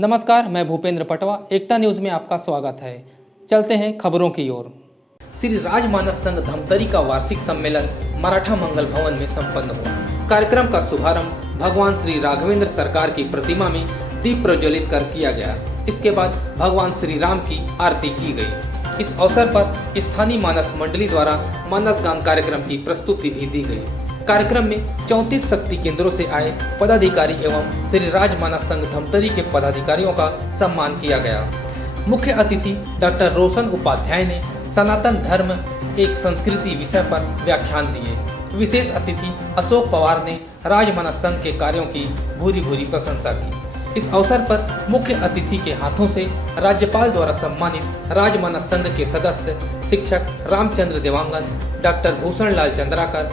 नमस्कार, मैं भूपेंद्र पटवा। एकता न्यूज में आपका स्वागत है। चलते हैं खबरों की ओर। श्री राजमानस संघ धमतरी का वार्षिक सम्मेलन मराठा मंगल भवन में संपन्न हुआ। कार्यक्रम का शुभारंभ भगवान श्री राघवेंद्र सरकार की प्रतिमा में दीप प्रज्वलित कर किया गया। इसके बाद भगवान श्री राम की आरती की गई। इस अवसर पर स्थानीय मानस मंडली द्वारा मानस गान कार्यक्रम की प्रस्तुति भी दी गई। कार्यक्रम में 34 शक्ति केंद्रों से आए पदाधिकारी एवं श्री राजमानस संघ धमतरी के पदाधिकारियों का सम्मान किया गया। मुख्य अतिथि डॉक्टर रोशन उपाध्याय ने सनातन धर्म एक संस्कृति विषय पर व्याख्यान दिए। विशेष अतिथि अशोक पवार ने राजमानस संघ के कार्यों की भूरी भूरी प्रशंसा की। इस अवसर पर मुख्य अतिथि के हाथों से राज्यपाल द्वारा सम्मानित राजमानस संघ के सदस्य शिक्षक रामचंद्र देवांगन, डॉक्टर भूषण लाल चंद्राकर,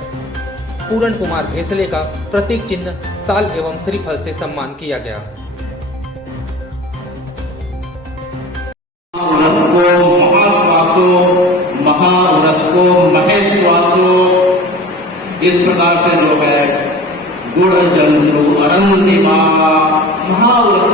पूरण कुमार भेसले का प्रतीक चिन्ह, साल एवं श्रीफल से सम्मान किया गया। महाश्वासो महेश्वासो, इस प्रकार से जो है गुण चंद्रो अरण्यमा महावरस,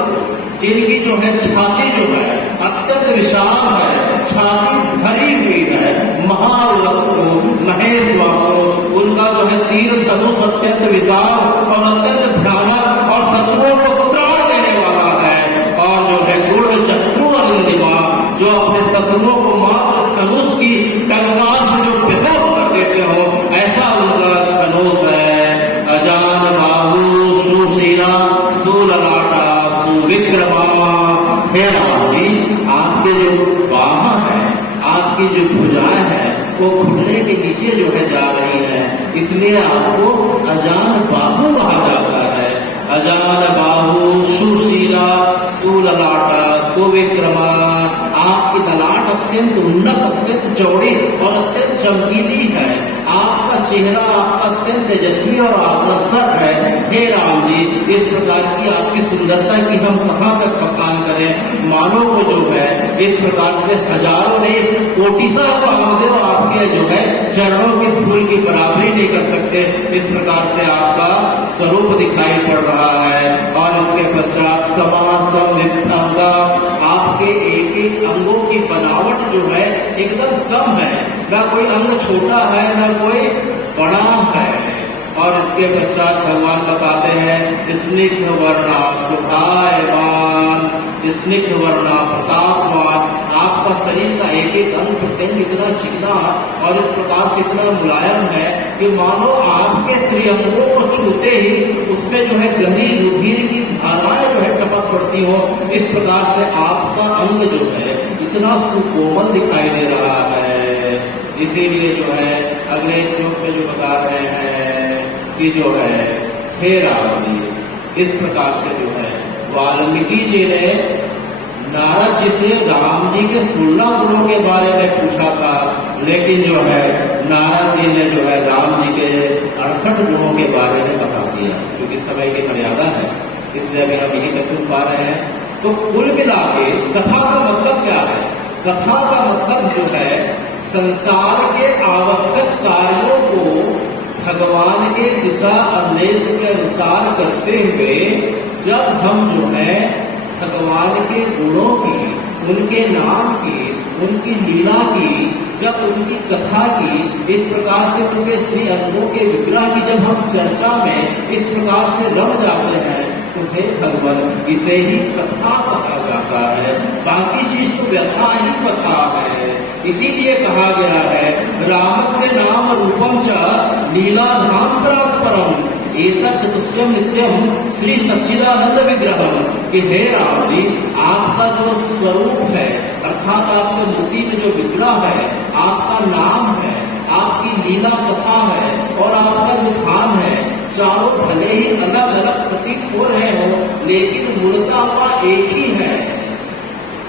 जिनकी जो है छाती जो है अत्यंत विशाल है, छाती भरी हुई है। महावरसो महेश्वासो, उनका जो है तीर धनुष अत्यंत विशाल और अत्यंत भयानक और शत्रुओं को त्राण देने वाला है। और जो है गुण चक्रू अरण्यमा, जो अपने शत्रुओं को मात्र धनुष की टंकार से जो विभोग कर देते हो, ऐसा उनका धनुष है। अजान बाहु सुशीला सुललाटा सुविक्रमा। हे राम जी, आपके जो बाह है, आपकी जो भुजाएं है, वो घुटने के नीचे जो है जा रही है, इसलिए आपको अजान बाहु कहा जाता है। अजान बाहु सुशीला सुललाटा सुविक्रमा, आपकी ललाट अत्यंत उन्नत, अत्यंत चौड़ी और अत्यंत चमकीली है। आपका चेहरा आपका अत्यंत तेजस्वी और आकर्षक है। हे राम जी, इस प्रकार की आपकी सुंदरता की हम कहाँ तक बखान करें। मानव को जो है इस प्रकार से हजारों ने कोटिसा महादेव आपके जो है चरणों के फूल की बराबरी नहीं कर सकते। इस प्रकार से आपका स्वरूप दिखाई पड़ रहा है। और इसके पश्चात समासम नित्यांगा, आपके एक एक अंगों की बनावट जो है एकदम सम है, न कोई अंग छोटा है न कोई बड़ा है। और इसके पश्चात भगवान बताते हैं स्निग्ध वर्णा सुखायमान, स्निग्ध वर्णा प्रतापवान, आपका शरीर का एक एक अंग प्रत्यंग इतना चिकना और इस प्रकार से इतना मुलायम है कि मानो आपके श्रीअंगों को छूते ही उसमें जो है गहरी रुधिर की धाराएं जो है टपक पड़ती हो। इस प्रकार से आपका अंग जो है इतना सुकोमल दिखाई दे रहा है। इसीलिए जो है अगले श्लोक में जो बता रहे हैं कि जो है हे राम जी, इस प्रकार से जो है वाल्मीकि जी ने नारद जी से राम जी के 16 गुणों के बारे में पूछा था, लेकिन जो है नारद जी ने जो है राम जी के 68 गुणों के बारे में बता दिया, क्योंकि समय की मर्यादा है, इसलिए अभी हम यही तक सुन पा रहे हैं। तो कुल मिला के कथा का मतलब क्या है? कथा का मतलब जो है संसार के आवश्यक कार्यों को भगवान के दिशा निर्देश के अनुसार करते हुए जब हम जो है भगवान के गुणों की, उनके नाम की, उनकी लीला की, जब उनकी कथा की, इस प्रकार से उनके श्री अंगों के विग्रह की जब हम चर्चा में इस प्रकार से रम जाते हैं, तो हे भगवान, इसे ही कथा कहा जाता है। बाकी चीज तो व्यथा ही कथा है। इसीलिए कहा गया है रामस्य नाम रूपम च लीला धाम परम एतत् चतुष्टयम् नित्यम श्री सच्चिदानंद विग्रहम, कि हे राम जी, आपका जो स्वरूप है अर्थात आपके मूर्ति में जो विग्रह है, आपका नाम है, आपकी लीला कथा है और आपका जो धाम है, चारों भले ही अलग अलग प्रतीत हो रहे हो, लेकिन मूलता वह एक ही है।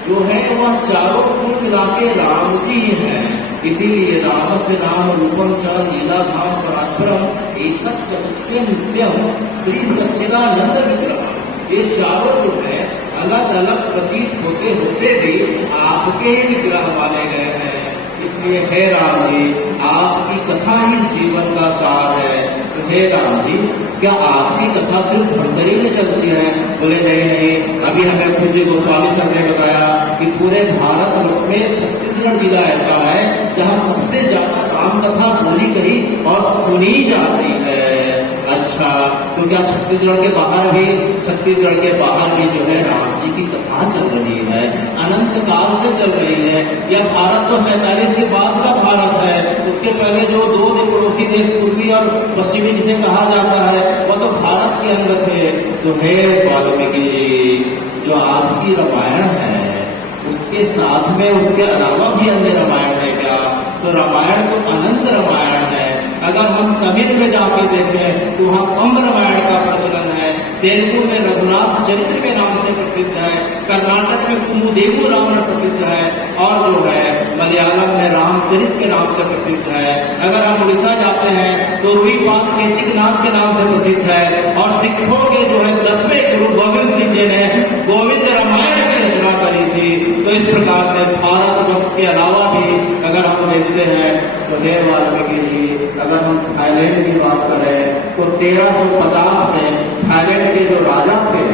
जो है वह चारों कुल मिला के राम की है। इसीलिए राम से नाम रूपम च लीला धाम पराक्रम एतत् चतुष्टयम् नित्यम श्री सच्चिदानंद विग्रह, ये चारों जो है अलग अलग प्रतीत होते होते भी आपके ही विग्रह माने गए हैं। इसलिए हे राम जी, आपकी कथा ही जीवन का सार है। तो हे राम जी, क्या आपकी कथा सिर्फ धमतरी में चलती है? बोले नहीं नहीं, अभी हमें पूज्य गोस्वामी सर ने बताया कि पूरे भारतवर्ष में छत्तीसगढ़ जिला ऐसा है जहाँ सबसे ज्यादा राम कथा बोली गई और सुनी जाती है। अच्छा, तो क्या छत्तीसगढ़ के बाहर भी जो है राम जी की कथा चल रही है, अनंत काल से चल रही है? या भारत तो 47 के बाद का भारत है, उसके पहले जो दो पड़ोसी देश पूर्वी और पश्चिमी जिसे कहा जाता है वो तो भारत के अंग थे। तो हे वाल्मीकि जी, जो आपकी रामायण है उसके साथ में उसके अलावा भी अन्य रामायण है क्या? तो रामायण तो अनंत रामायण है। अगर हम तमिल में जाके देखें तो वहाँ कम रामायण का प्रचलन है, तेलुगु में रघुनाथ चरित्र के नाम से प्रसिद्ध है, कर्नाटक में कुमुदेवु रामायण प्रसिद्ध है, और जो है मलयालम में रामचरित के नाम से प्रसिद्ध है। अगर हम उड़ीसा जाते हैं तो रुईपाद केतिकनाथ के नाम से प्रसिद्ध है, और सिखों के जो है 10वें गुरु गोविंद सिंह जी ने गोविंद रामायण की रचना करी थी। तो इस प्रकार से भारतवर्ष के अलावा भी अगर हम देखते हैं तो हे वाल्मीकि जी, अगर हम थाईलैंड की बात करें तो 1350 में थाईलैंड के जो राजा थे,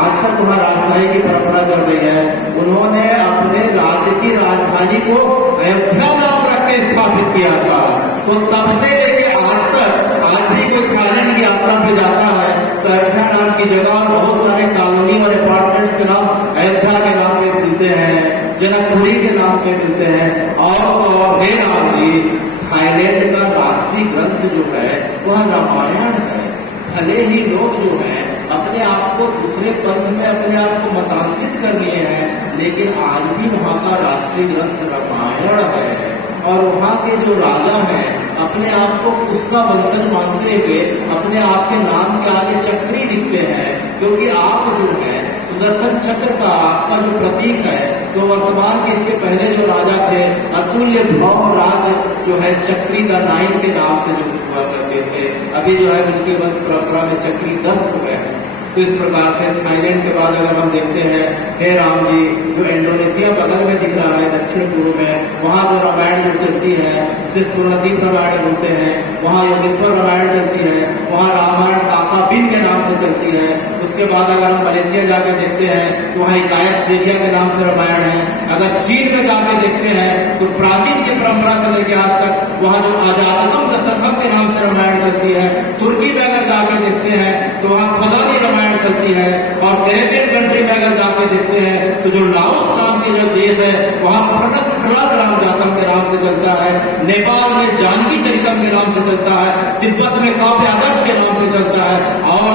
आज तक वहाँ राजशाही की परंपरा चल रही है, उन्होंने अपने राज्य की राजधानी को अयोध्या नाम रख के स्थापित किया था। तो तब से लेके आज तक आज भी कोई थाईलैंड की यात्रा पे जाता है तो अयोध्या नाम की जगह और बहुत सारे कॉलोनी और अपार्टमेंट्स के नाम अयोध्या के नाम पे मिलते हैं, जनकपुरी के नाम पे मिलते हैं। और हे राम जी, थाईलैंड का राष्ट्रीय ग्रंथ जो है वह रामायण है। भले ही लोग जो है अपने आप को दूसरे पंथ में अपने आप को मतांतरित कर लिए हैं, लेकिन आज भी वहाँ का राष्ट्रीय ग्रंथ रामायण है। और वहाँ के जो राजा हैं अपने आप को उसका वंशज मानते हुए अपने आप के नाम के आगे चक्री लिखते हैं, क्योंकि आप जो है सुदर्शन चक्र का आपका जो प्रतीक है। तो वर्तमान के इसके पहले जो राजा थे अतुल्य भौम राज जो है चक्री द 9 के नाम से जो हुआ करते थे, अभी जो है उनके वंश परंपरा में चक्री 10 हो गए हैं। तो इस प्रकार से थाईलैंड के बाद अगर हम देखते हैं हे राम जी, जो इंडोनेशिया बगल में दिख रहा है दक्षिण पूर्व में, वहाँ जो रामायण जो चलती है उसे स्वर्णदीप रामायण बोलते हैं। वहाँ योगेश्वर रामायण चलती है, वहाँ रामायण काकाबिन के नाम से चलती है। उसके बाद अगर हम मलेशिया जाके देखते हैं तो वहाँ इकायत सेरिया के नाम से रामायण है। अगर चीन में जाके देखते हैं तो प्राचीन की परंपरा से लेकर आज तक वहाँ जो आजादतम दशरथम के नाम से रामायण चलती है। तुर्की में अगर जाके देखते हैं तो वहाँ खुदानी रामायण चलती है। और कैरेबियन कंट्री में अगर जाके देखते हैं तो जो लाओस नाम के जो देश है वहाँ प्रहलाद राम जातम के नाम से चलता है। नेपाल में जानकी चरितम के नाम से चलता है। तिब्बत में काव्य आदर्श के नाम से चलता है। और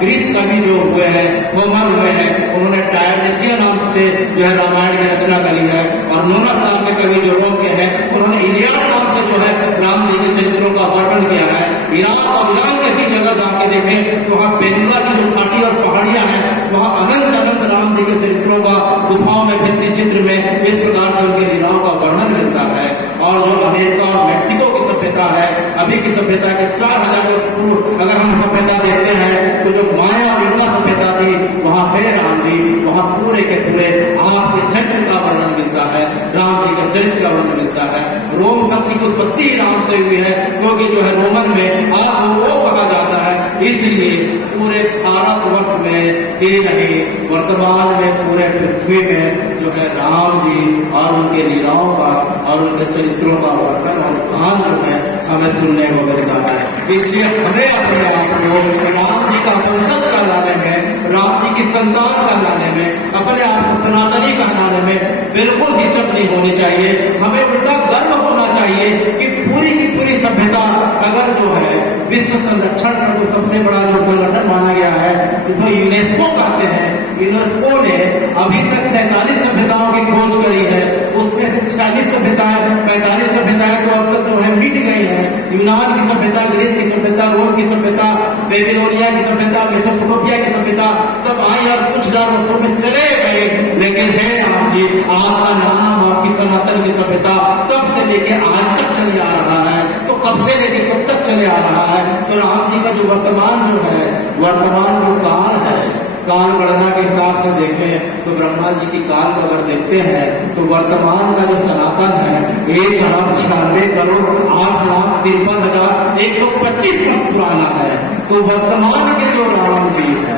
ग्रीस कवि जो हुए हैं होमर हुए हैं, उन्होंने टायरनेसिया नाम से जो है रामायण की रचना करी है। और नोनस नाम के कवि जो रोम के हैं उन्होंने इलियाड नाम से जो है राम जी के चरित्रों का वर्णन किया है। इराक और ईरान के बीच अगर जाके देखें तो वहाँ पेनुला की जो घाटी और पहाड़ियां हैं वहाँ अनंत अनंत राम जी के चरित्रों का गुफाओं में भित्ति चित्र में इस प्रकार से उनके लीलाओं का वर्णन मिलता है। और जो अमेरिका और मैक्सिको की सभ्यता है, अभी की सभ्यता के 4000 वर्ष पूर्व अगर हम सभ्यता देखते हैं तो जो माया विवाह सभ्यता थी वहाँ है राम जी, वहाँ पूरे के पूरे आपके चरित्र का वर्णन मिलता है, राम जी के चरित्र का वर्णन मिलता है। रोम शब्द की उत्पत्ति राम से हुई है, क्योंकि जो है रोमन में आप वो कहा जाता है। इसलिए पूरे भारतवर्ष में ही नहीं वर्तमान में पूरे पृथ्वी में जो है राम जी और उनके लीलाओं का और उनके चरित्रों का वर्णन और गान जो है हमें सुनने को मिलता है। इसलिए हमें अपने आप को राम जी का वंशज कहलाने में, राम जी की संतान कहलाने में, अपने आप को सनातनी कहलाने में बिल्कुल हिचक नहीं होनी चाहिए। हमें उल्टा गर्व होना चाहिए कि पूरी की पूरी सभ्यता अगर जो है विश्व संरक्षण का जो सबसे बड़ा जो संगठन माना गया है जिसको यूनेस्को कहते हैं, यूनेस्को ने अभी तक 47 सभ्यताओं की खोज करी है। उसमें 46 सभ्यताएं 45 सभ्यताएं तो अब तक जो है मिट गई है। यूनान की सभ्यता, ग्रीस की सभ्यता, रोम की सभ्यता, बेबीलोनिया की सभ्यता, मेसोपोटामिया की सभ्यता सब आई और कुछ हजार वर्षों में चले गए। लेकिन है राम जी, आपका नाम आपकी सनातन की सभ्यता तब से लेके आज तक चले आ रहा है। तो कब से लेके कब तक चले आ रहा है? तो राम जी का जो वर्तमान जो है, वर्तमान जो काल है काल गणना के हिसाब से देखें तो ब्रह्मा जी की काल को अगर देखते हैं तो वर्तमान का जो सनातन है 1,96,08,53,125 वर्ष पुराना है। तो वर्तमान के जो राम जी है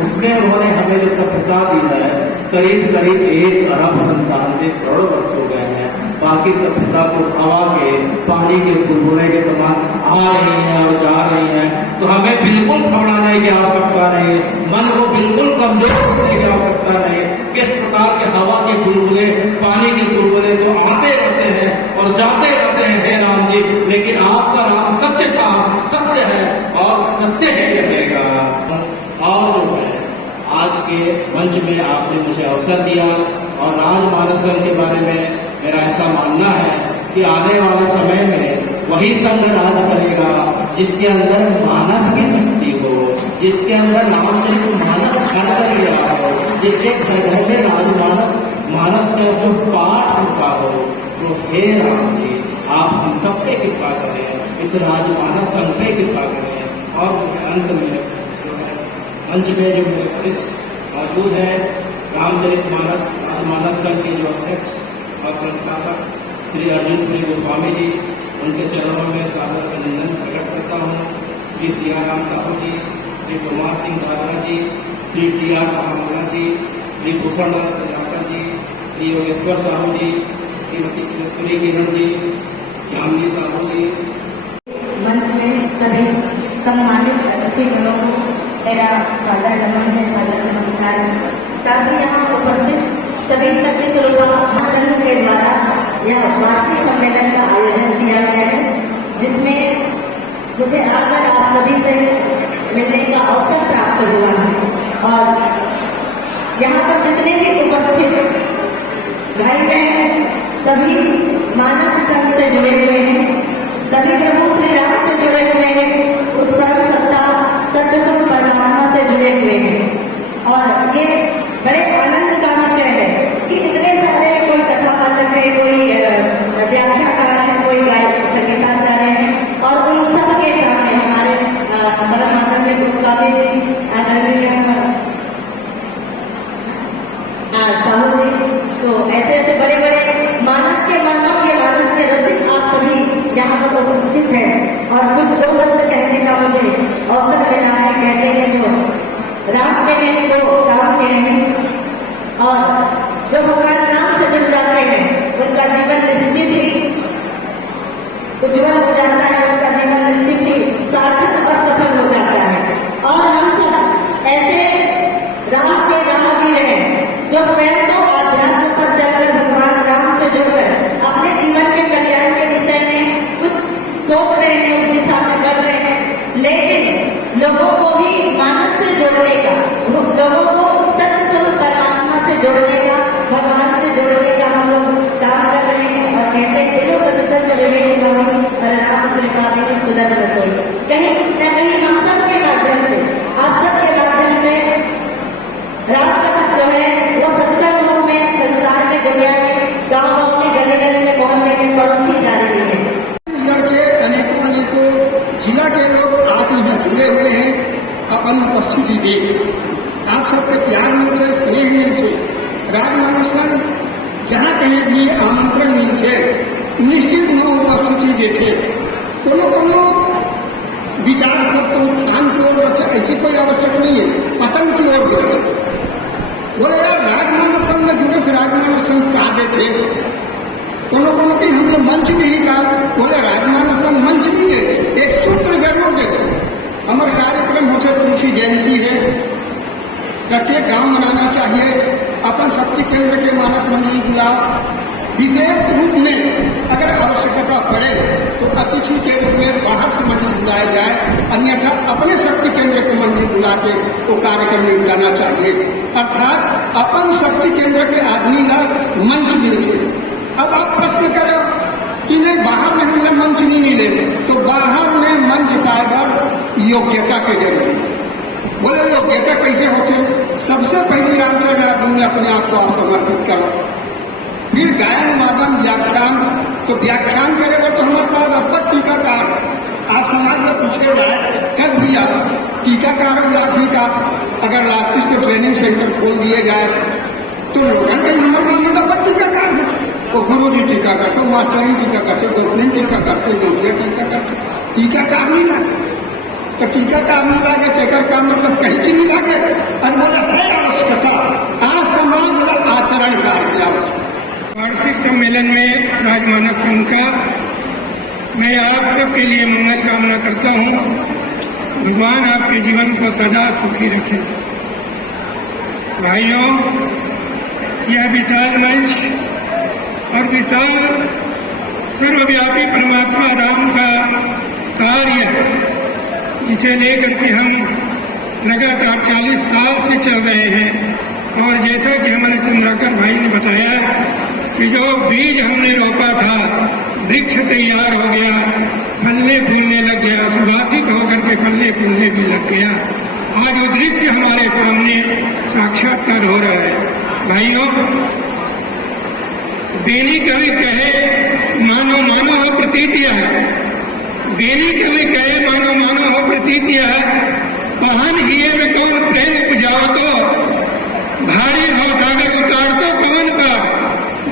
उसमें उन्होंने हमें जो सभ्यता दी है करीब करीब 1,97 करोड़ वर्ष हो गए हैं। बाकी सभ्यता को हवा के पानी के बुलबुले के समान आ रही है और जा रही है। तो हमें बिल्कुल घबराने की आवश्यकता नहीं, मन को बिल्कुल कमजोर करने की आवश्यकता नहीं। किस प्रकार के हवा के बुलबुले, पानी के बुलबुले तो आते रहते हैं और जाते रहते हैं हे राम जी, लेकिन आपका राम सत्य था, सत्य है और सत्य ही रहेगा। और जो है आज के मंच में आपने मुझे अवसर दिया और राजमानस संघ के बारे में मेरा ऐसा मानना है कि आने वाले समय में वही संघ राज करेगा जिसके अंदर मानस की शक्ति हो, जिसके अंदर रामचरित मानस घर कर गया हो, जिसके घर में राजमानस मानस का जो पाठ होता हो। तो हे राम जी आप हम सब पे कृपा करें, इस राजमानस संघ पे कृपा करें। और अंत में जो है मंच में जो वरिष्ठ मौजूद है रामचरित मानस राजमानस संघ के जो अध्यक्ष और संस्थापक श्री अर्जुन प्रिय गोस्वामी जी, उनके चरणों में सादर अभिनंदन प्रकट करता हूँ। श्री सियाराम साहू जी, श्री कुमार सिंह दादा जी, श्री टी.आर. महामंगला जी, श्री भूषण लाल चंद्राकर जी, श्री योगेश्वर साहू जी, श्रीमती श्री किरण जी, यामिनी साहू जी। मंच में सभी सम्मानित अतिथिगणों को मेरा सादर नमन है, सादर नमस्कार। साथ ही यहाँ उपस्थित सभी सत्य स्वरूप संघ के द्वारा यह वार्षिक सम्मेलन का आयोजन किया गया है, जिसमें मुझे आकर आप सभी से मिलने का अवसर प्राप्त हुआ है। और यहाँ पर जितने भी उपस्थित भाई बहन सभी मानस संघ से जुड़े हुए हैं, सभी प्रभु श्री राम से जुड़े हुए हैं, उस परम सत्ता सत्य स्वरूप परमात्मा से जुड़े हुए हैं। और ये बड़े आनंद का विषय है कि इतने सारे कोई कथावाचक है, कोई व्याख्याकार है, कोई गायक संगीताचार्य है और उन सब के सामने हमारे परम आदरणीय गोस्वामी जी, आदरणीय साहू जी, तो ऐसे ऐसे बड़े बड़े मानस के मानव के मानस के रसिक आप सभी यहाँ पर उपस्थित हैं। और कुछ दो शब्द कहने का मुझे अवसर मिला है। कहते हैं जो राम के में वो राम के हैं और जो भगवान राम से जुड़ जाते हैं उनका जीवन निश्चित ही उज्जवल हो जाता है, उसका जीवन निश्चित ही सार्थक और सफल हो जाता है। और हम सब ऐसे राम के राहगीर हैं जो स्वयं तो आध्यात्म पर चलकर भगवान राम से जुड़कर अपने जीवन के कल्याण के विषय में कुछ सोच रहे हैं, उस दिशा में बढ़ रहे हैं, लेकिन लोगों को भी मानस से जोड़ने का, लोगों को सत्य स्वरूप परमात्मा से जोड़ने का, भगवान से जोड़ने का हम लोग काम कर रहे हैं। और कहते हैं दोनों सत्संग विवेक भावी और राम कृपा में सुलभ रसोई। कहीं न कहीं हम सब के माध्यम से, आप सब के माध्यम से राम कथा जो है वो सत्संग रूप में संसार में, दुनिया में, गाँव में, गली गली में, मोहल्ले में पड़ोसी जा रही है। अनेकों जिला के लोग आप यहाँ जुड़े हुए हैं, अपन उपस्थिति देख आप सबके प्यार मिलते, स्नेह मिलते, राजमानस संघ जहाँ कहीं भी आमंत्रण मिलते निश्चित वहाँ उपस्थिति देते। कोनो विचार सबको उत्थान की ओर बच्चा ऐसी कोई आवश्यक नहीं है, पतन की ओर बढ़ते। बोले यार राजमानस संघ में जुड़े से राजमानस संघ कहा देते, कोनो की हमने मंच भी ही कहा, बोले राजमानस संघ मंच नहीं है, एक सूत्र जरूर देते। हमारे कार्यक्रम होते तुलसी जयंती है, प्रत्येक गांव मनाना चाहिए, अपन शक्ति केंद्र के मानस मंडली बुलाओ। विशेष रूप में अगर आवश्यकता पड़े तो अतिथि के रूप में बाहर से मंडली बुलाया जाए, अन्यथा अपने शक्ति केंद्र के मंडली बुला के वो कार्यक्रम निपटाना चाहिए। अर्थात अपन शक्ति केंद्र के आदमी का मंच मिलते। अब आप प्रश्न करो कि नहीं बाहर में हमें मंच नहीं मिले, तो बाहर में मंच पाकर योग्यता के जरूरी। बोले योग्यता कैसे होते? सबसे पहली रामचंद्र आदमी में अपने आप को आप समर्पित करो, फिर गायन वादन व्याख्यान। तो व्याख्यान करेगा तो हमारे पास अब टीकाकार आज समाज में पूछा जाए कब भैया टीकाकरण लाठी का अगर लाठी को ट्रेनिंग सेंटर खोल दिए जाए तो लोगों के नंबर टीकाकरण वो गुरु जी टीका करते, मास्टरी टीका करते, गवर्नमेंट टीका करते, डॉक्टर टीका करते, टीकाकार नहीं लगे तो टीकाकार नहीं लगे टेकर का मतलब कहीं चीज नहीं लगे और बोले है आवश्यकता आज समाज आचरण कार्य आवश्यक। वार्षिक सम्मेलन में राजमानस संघ का मैं आप सबके लिए मंगल कामना करता हूँ। भगवान आपके जीवन को सदा सुखी रखे। भाइयों, यह विशाल मंच और विशाल सर्वव्यापी परमात्मा राम का कार्य जिसे लेकर के हम लगातार 40 साल से चल रहे हैं और जैसा कि हमारे चंद्राकर भाई ने बताया कि जो बीज हमने रोपा था वृक्ष तैयार हो गया, फलने फूलने लग गया, सुभाषित होकर के फलने फूलने भी लग गया। आज वो दृश्य हमारे सामने साक्षात्कार हो रहा है। भाइयों, बेनी कवि कहे मानो मानो हो प्रतीतिया है, बेनी कवि कहे मानो मानो हो प्रतीतिया है, पहन हिये में कौन प्रेम उपजाओ तो भारी भवसागर उतार तो कवन का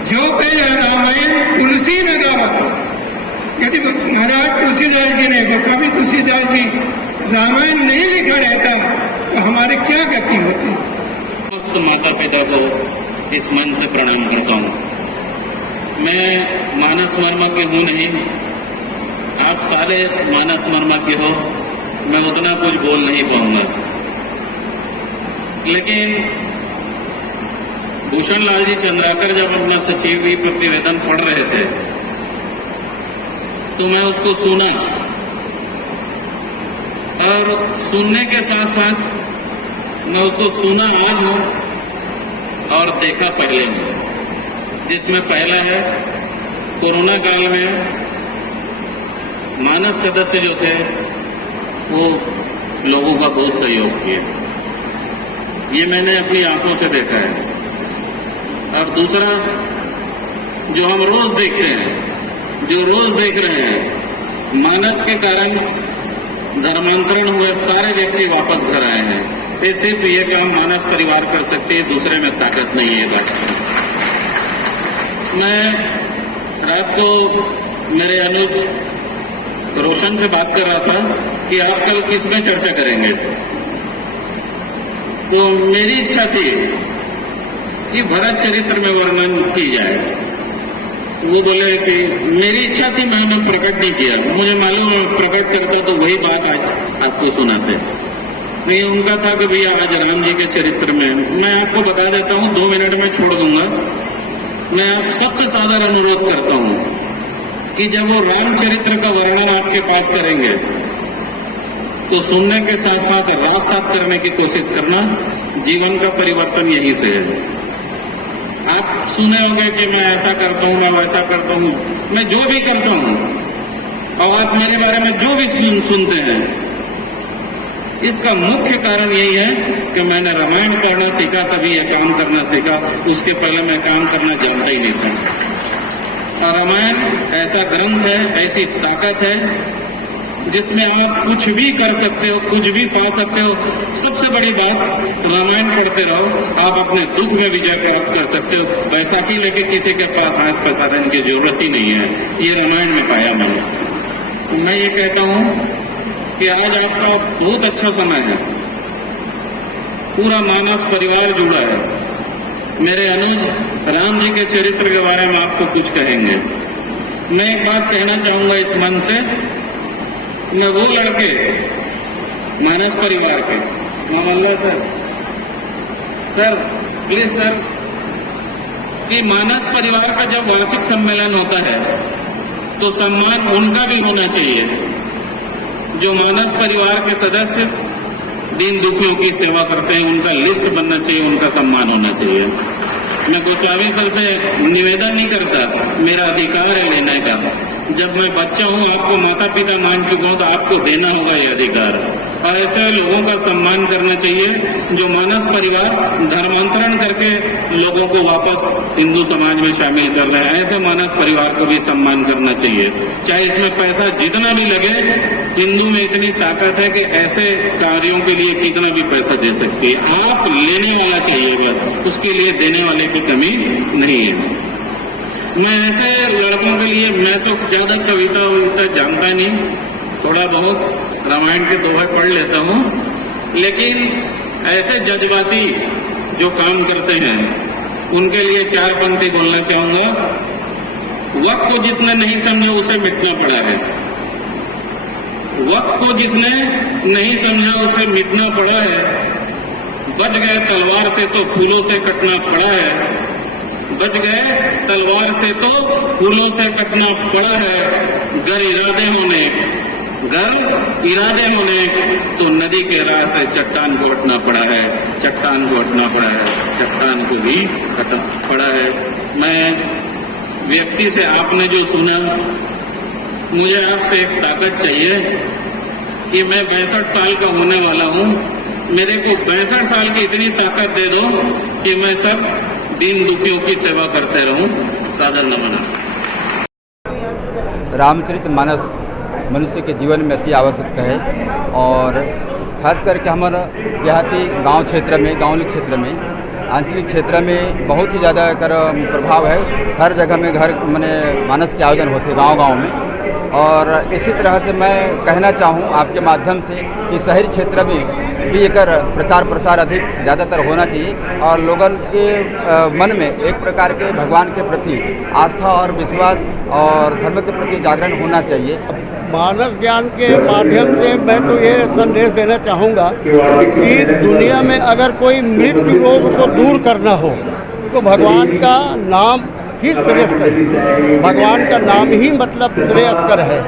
जो पे रामायण तुलसी न गावत। यदि महाराज तुलसीदास जी ने कवि तुलसीदास जी रामायण नहीं लिखा रहता तो हमारे क्या गति होती। समस्त माता पिता को इस मन से प्रणाम करता हूँ। मैं मानस मर्मज्ञ हूँ नहीं, आप सारे मानस मर्मज्ञ हो, मैं उतना कुछ बोल नहीं पाऊंगा। लेकिन भूषण लाल जी चंद्राकर जब अपना सचिव प्रतिवेदन पढ़ रहे थे तो मैं उसको सुना और सुनने के साथ साथ मैं उसको सुना आज हूं और देखा पहले में, जिसमें पहला है कोरोना काल में मानस सदस्य जो थे वो लोगों का बहुत सहयोग किया, ये मैंने अपनी आंखों से देखा है। और दूसरा जो हम रोज देखते हैं, जो रोज देख रहे हैं, मानस के कारण धर्मांतरण हुए सारे व्यक्ति वापस घर आए हैं। ये सिर्फ ये काम मानस परिवार कर सकते हैं, दूसरे में ताकत नहीं है। बात मैं रात को मेरे अनुज रोशन से बात कर रहा था कि आप कल किस में चर्चा करेंगे, तो मेरी इच्छा थी कि भरत चरित्र में वर्णन की जाए। वो बोले कि मेरी इच्छा थी, मैंने प्रकट नहीं किया, मुझे मालूम प्रकट करता तो वही बात आज आपको सुनाते। नहीं, उनका था कि भैया आज राम जी के चरित्र में मैं आपको बता देता हूँ, 2 मिनट में छोड़ दूंगा। मैं आप सबसे सादर अनुरोध करता हूँ कि जब वो राम चरित्र का वर्णन आपके पास करेंगे तो सुनने के साथ साथ रात साफ करने की कोशिश करना। जीवन का परिवर्तन यहीं से है। आप सुने होंगे कि मैं ऐसा करता हूं, मैं वैसा करता हूं, मैं जो भी करता हूं, और आप मेरे बारे में जो भी सुनते हैं, इसका मुख्य कारण यही है कि मैंने रामायण पढ़ना सीखा, तभी यह काम करना सीखा। उसके पहले मैं काम करना जानता ही नहीं था। और रामायण ऐसा ग्रंथ है, ऐसी ताकत है जिसमें आप कुछ भी कर सकते हो, कुछ भी पा सकते हो। सबसे बड़ी बात, रामायण पढ़ते रहो, आप अपने दुख में विजय प्राप्त कर सकते हो। बैसाखी लेके किसी के पास हाथ पसारने की जरूरत ही नहीं है, ये रामायण में पाया मैंने। तो मैं ये कहता हूं कि आज आपका बहुत अच्छा समय है, पूरा मानस परिवार जुड़ा है। मेरे अनुज राम जी के चरित्र के बारे में आपको कुछ कहेंगे। मैं एक बात कहना चाहूंगा इस मन से, मैं वो लड़के मानस परिवार के मोहम्मद सर प्लीज सर, कि मानस परिवार का जब वार्षिक सम्मेलन होता है तो सम्मान उनका भी होना चाहिए। जो मानस परिवार के सदस्य दीन दुखियों की सेवा करते हैं, उनका लिस्ट बनना चाहिए, उनका सम्मान होना चाहिए। मैं गोस्वामी सर से निवेदन नहीं करता, मेरा अधिकार है लेने का। जब मैं बच्चा हूं, आपको माता पिता मान चुका हूं, तो आपको देना होगा ये अधिकार। और ऐसे लोगों का सम्मान करना चाहिए जो मानस परिवार धर्मांतरण करके लोगों को वापस हिंदू समाज में शामिल कर रहे हैं। ऐसे मानस परिवार को भी सम्मान करना चाहिए, चाहे इसमें पैसा जितना भी लगे। हिंदू में इतनी ताकत है कि ऐसे कार्यों के लिए कितना भी पैसा दे सकती है। आप लेने वाला चाहिएगा, उसके लिए देने वाले की कमी नहीं है। मैं ऐसे लड़कों के लिए, मैं तो ज्यादा कविता जानता नहीं, थोड़ा बहुत रामायण के दोहे पढ़ लेता हूँ, लेकिन ऐसे जज्बाती जो काम करते हैं उनके लिए 4 पंक्ति बोलना चाहूंगा। वक्त को जिसने नहीं समझा उसे मिटना पड़ा है, वक्त को जिसने नहीं समझा उसे मिटना पड़ा है। बच गए तलवार से तो फूलों से कटना पड़ा है, बच गए तलवार से तो फूलों से कटना पड़ा है। गर इरादे होने तो नदी के राह से चट्टान को हटना पड़ा है, चट्टान को हटना पड़ा है, चट्टान को भी हटना पड़ा है। मैं व्यक्ति से आपने जो सुना, मुझे आपसे एक ताकत चाहिए कि मैं 62 साल का होने वाला हूँ, मेरे को 62 साल की इतनी ताकत दे दो कि मैं सब दीन दुखियों की सेवा करते रहूं। सादर नमन। रामचरितमानस मनुष्य के जीवन में अति आवश्यकता है, और खास करके हमारा देहाती गांव क्षेत्र में, गाँवली क्षेत्र में, आंचलिक क्षेत्र में बहुत ही ज़्यादा कर प्रभाव है। हर जगह में घर माने मानस के आयोजन होते गांव-गांव में। और इसी तरह से मैं कहना चाहूँ आपके माध्यम से कि शहरी क्षेत्र में भी एक प्रचार प्रसार अधिक ज़्यादातर होना चाहिए, और लोगों के मन में एक प्रकार के भगवान के प्रति आस्था और विश्वास और धर्म के प्रति जागरण होना चाहिए। मानस ज्ञान के माध्यम से मैं तो ये संदेश देना चाहूँगा कि दुनिया में अगर कोई मृत्यु रोग को दूर करना हो तो भगवान का नाम ही श्रेष्ठ है। भगवान का नाम ही मतलब श्रेयस्कर है।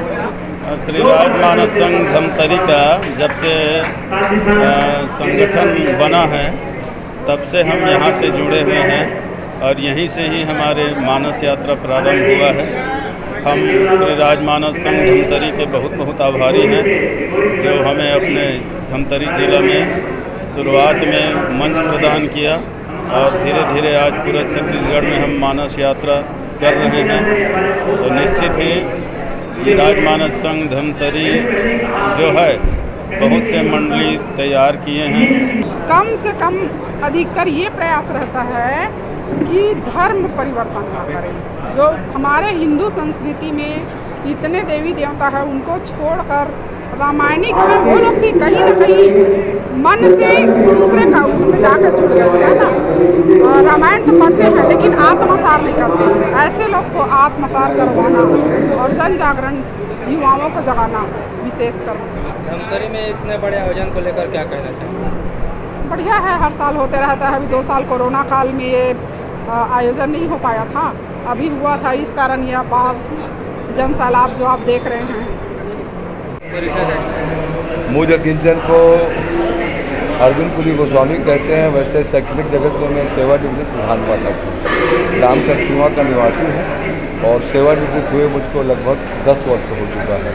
श्री राजमानस संघ धमतरी का जब से संगठन बना है तब से हम यहाँ से जुड़े हुए हैं, और यहीं से ही हमारे मानस यात्रा प्रारंभ हुआ है। हम श्री राजमानस संघ धमतरी के बहुत बहुत आभारी हैं, जो हमें अपने धमतरी जिला में शुरुआत में मंच प्रदान किया, और धीरे धीरे आज पूरे छत्तीसगढ़ में हम मानस यात्रा कर रहे हैं। तो निश्चित ही ये राजमानस संघ धमतरी जो है बहुत से मंडली तैयार किए हैं। कम से कम अधिकतर ये प्रयास रहता है कि धर्म परिवर्तन ना करें। जो हमारे हिंदू संस्कृति में इतने देवी देवता है उनको छोड़कर रामायणिक में वो लोग भी कहीं ना कहीं मन से दूसरे का उसमें जाकर जुड़ गए हैं ना। रामायण तो पढ़ते हैं लेकिन आत्मसार नहीं करते। ऐसे लोग को आत्मसार करवाना और जन जागरण युवाओं को जगाना विशेषकर। धमतरी में इतने बड़े आयोजन को लेकर क्या कहना चाहिए? बढ़िया है, हर साल होते रहता है। अभी 2 साल कोरोना काल में ये आयोजन नहीं हो पाया था, अभी हुआ था, इस कारण ये अपार जन सैलाब जो आप देख रहे हैं। मुझे किंचन को अर्जुन पुरी गोस्वामी कहते हैं, वैसे शैक्षणिक जगत में मैं सेवानिवृत्त प्रधान पाठक हूँ। रामगढ़ सीमा का निवासी हूँ और सेवानिवृत्त हुए मुझको लगभग 10 वर्ष हो चुका है।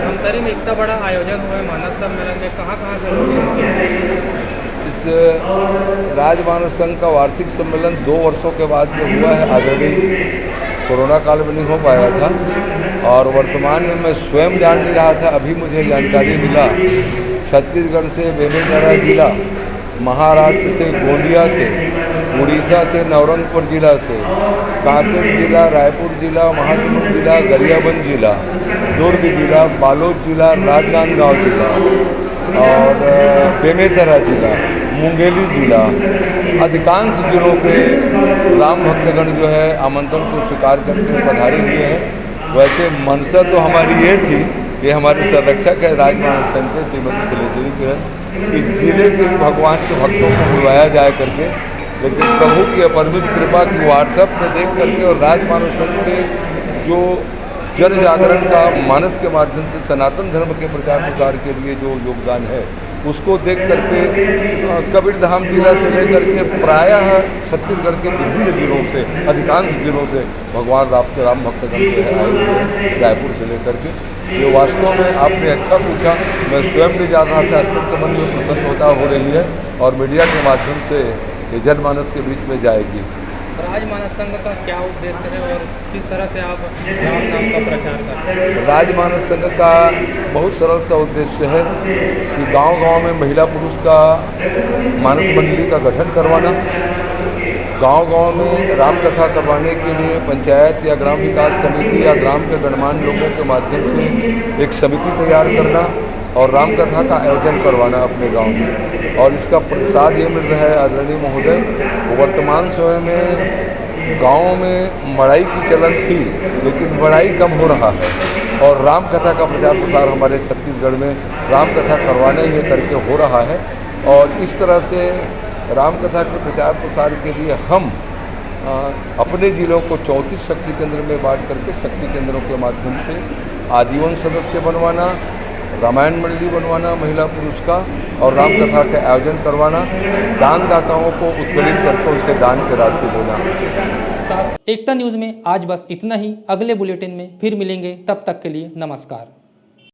धमतरी में इतना बड़ा आयोजन हुआ है मानस सम्मेलन में, कहाँ से लोग? इस राजमानस संघ का वार्षिक सम्मेलन 2 वर्षों के बाद जो हुआ है, ऑलरेडी कोरोना काल में नहीं हो पाया था, और वर्तमान में मैं स्वयं जान नहीं रहा था। अभी मुझे जानकारी मिला छत्तीसगढ़ से बेमेतरा जिला, महाराष्ट्र से गोंदिया से, उड़ीसा से नवरंगपुर जिला से, कांकेर जिला, रायपुर जिला, महासमुंद जिला, गरियाबंद जिला, दुर्ग जिला, बालोद जिला, राजनांदगांव जिला और बेमेतरा जिला, मुंगेली जिला, अधिकांश जिलों के राम भक्तगण जो है आमंत्रण को स्वीकार करके पधारे हुए हैं। वैसे मंशा तो हमारी ये थी कि हमारे संरक्षक है राजमानस संघ के श्रीमती तिलेश्वरी किरण कि जिले के भगवान के भक्तों को बुलवाया जाए करके, लेकिन प्रभु की अपरिमित कृपा की व्हाट्सएप में देख करके और राजमानस संघ के जो जन जागरण का मानस के माध्यम से सनातन धर्म के प्रचार प्रसार के लिए जो योगदान है उसको देख करके कबीरधाम जिला से लेकर के प्रायः छत्तीसगढ़ के विभिन्न जिलों से, अधिकांश जिलों से भगवान राम भक्तगण जो है आए हुए रायपुर से लेकर के। ये वास्तव में आपने अच्छा पूछा, मैं स्वयं भी जा रहा था, अत्यंत मन में प्रसन्नता हो रही है और मीडिया के माध्यम से ये जनमानस के बीच में जाएगी। राजमानस संघ का क्या उद्देश्य है और किस तरह से आप राम नाम का प्रचार करते हैं? राजमानस संघ का बहुत सरल सा उद्देश्य है कि गांव-गांव में महिला पुरुष का मानस मंडली का गठन करवाना, गांव-गांव में राम कथा करवाने के लिए पंचायत या ग्राम विकास समिति या ग्राम के गणमान्य लोगों के माध्यम से एक समिति तैयार करना और राम कथा का आयोजन करवाना अपने गांव में। और इसका प्रतिसाद ये मिल रहा है आदरणीय महोदय, वर्तमान समय में गाँव में मड़ाई की चलन थी लेकिन मड़ाई कम हो रहा है और राम कथा का प्रचार प्रसार हमारे छत्तीसगढ़ में राम कथा करवाने ही करके हो रहा है। और इस तरह से राम कथा के प्रचार प्रसार के लिए हम अपने जिलों को 34 शक्ति केंद्र में बांट करके शक्ति केंद्रों के माध्यम से आजीवन सदस्य बनवाना, रामायण मंडली बनवाना महिला पुरुष का और राम कथा का आयोजन करवाना, दानदाताओं को उत्प्रेरित करके उनसे दान की राशि देना। एकता न्यूज़ में आज बस इतना ही। अगले बुलेटिन में फिर मिलेंगे, तब तक के लिए नमस्कार।